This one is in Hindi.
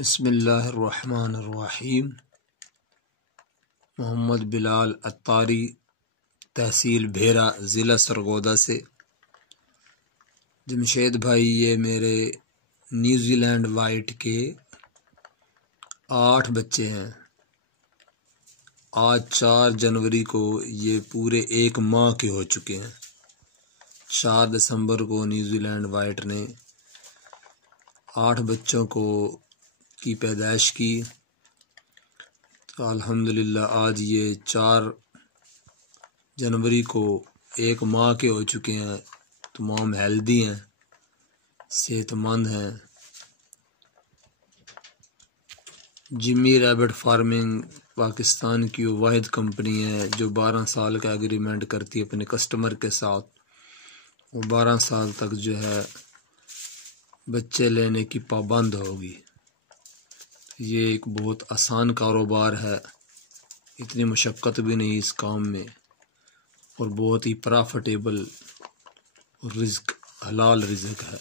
बिस्मिल्लाहिर्रहमानिर्रहीम। मोहम्मद बिलाल अत्तारी, तहसील भेरा, ज़िला सरगोदा से। जमशेद भाई, ये मेरे न्यूजीलैंड वाइट के 8 बच्चे हैं। आज 4 जनवरी को ये पूरे 1 माह के हो चुके हैं। 4 दिसंबर को न्यूजीलैंड वाइट ने 8 बच्चों की पैदाइश की। तो अल्हम्दुलिल्लाह आज ये 4 जनवरी को 1 माह के हो चुके हैं। तमाम हेल्दी हैं, सेहतमंद हैं। जिम्मी रैबिट फार्मिंग पाकिस्तान की वाहिद कंपनी है जो 12 साल का एग्रीमेंट करती है अपने कस्टमर के साथ। वो 12 साल तक जो है बच्चे लेने की पाबंद होगी। ये एक बहुत आसान कारोबार है, इतनी मशक्क़त भी नहीं इस काम में, और बहुत ही प्रॉफिटेबल रिज़्क, हलाल रिज़्क है।